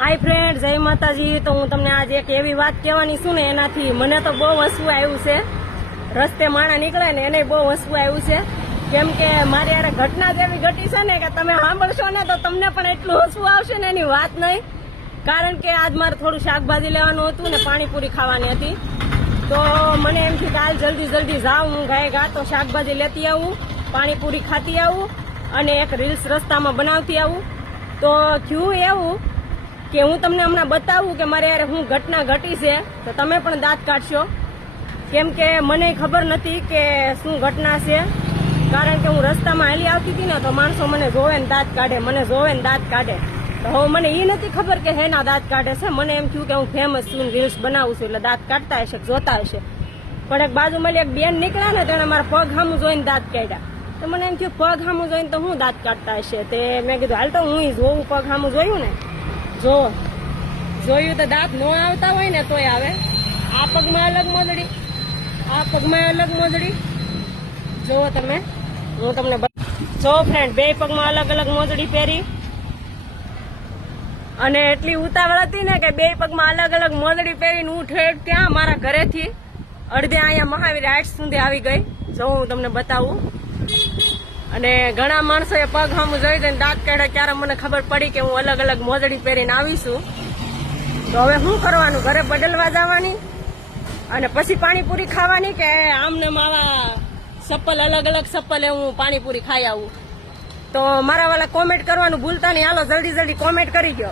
હાય friend, જય માતાજી। તો હું તમને આજે એક એવી વાત કહેવાની છું ને, એનાથી મને તો બહુ હસવું આવ્યું છે। રસ્તે માણા નીકળે ને એને બહુ હસવું આવ્યું છે, કેમ કે મારી યાર ઘટના જ એવી ઘટી છે ને કે તમે સાંભળશો ને તો તમને પણ એટલું હસવું આવશે ને એની વાત નહીં। કારણ કે આજ મારે થોડું શાકભાજી લેવાનું હતું ને પાણીપુરી ખાવાની હતી, તો મને એમ થયું કે હાલ જલ્દી જાઉં, હું ઘા તો શાકભાજી લેતી આવું, પાણીપુરી ખાતી આવું અને એક રીલ્સ રસ્તામાં બનાવતી આવું। તો થયું એવું કે હું તમને હમણાં બતાવું કે મારે યાર હું ઘટના ઘટી છે, તો તમે પણ દાંત કાઢશો, કેમ કે મને ખબર નથી કે શું ઘટના છે। કારણ કે હું રસ્તામાં હાલી આવતી હતી ને તો માણસો મને જોવે ને દાંત કાઢે, મને જોવે ને દાંત કાઢે, તો હવે મને એ નથી ખબર કે હેના દાંત કાઢે છે। મને એમ થયું કે હું ફેમસ છું, રીલ્સ બનાવું છું એટલે દાંત કાઢતા હશે, જોતા હશે। પણ એક બાજુમાં એક બેન નીકળ્યા ને તેણે મારા પગ સામું જોઈને દાંત કાઢ્યા, તો મને એમ થયું પગ સામું જોઈને તો હું દાંત કાઢતા હશે। તે મેં કીધું હાલ તો હું જોઉં, પગ સામું જોયું ને, જોયું તો દાંત ન આવતા હોય ને તોય આવે। આ પગમાં અલગ મોજડી, આ પગમાં અલગ મોજડી, જોવો તમે, હું તમને જો ફ્રેન્ડ, બે પગમાં અલગ અલગ મોજડી પહેરી અને એટલી ઉતાવળ હતી ને કે બે પગમાં અલગ અલગ મોજડી પહેરીને હું ઠેઠ ત્યાં મારા ઘરેથી અડધે અહીંયા મહાવીર હાઇટ્સ સુધી આવી ગઈ। જો હું તમને બતાવું, અને ઘણા માણસોએ પગ સામું જોઈ દઈને દાંત કાઢ્યા, ત્યારે મને ખબર પડી કે હું અલગ અલગ મોજડી પહેરીને આવીશું। તો હવે શું કરવાનું, ઘરે બદલવા જવાની અને પછી પાણીપુરી ખાવાની કે આમને મારા ચપ્પલ અલગ અલગ ચપ્પલે હું પાણીપુરી ખાઈ આવું? તો મારા વાળા કોમેન્ટ કરવાનું ભૂલતા નહીં, હાલો જલ્દી કોમેન્ટ કરી દો।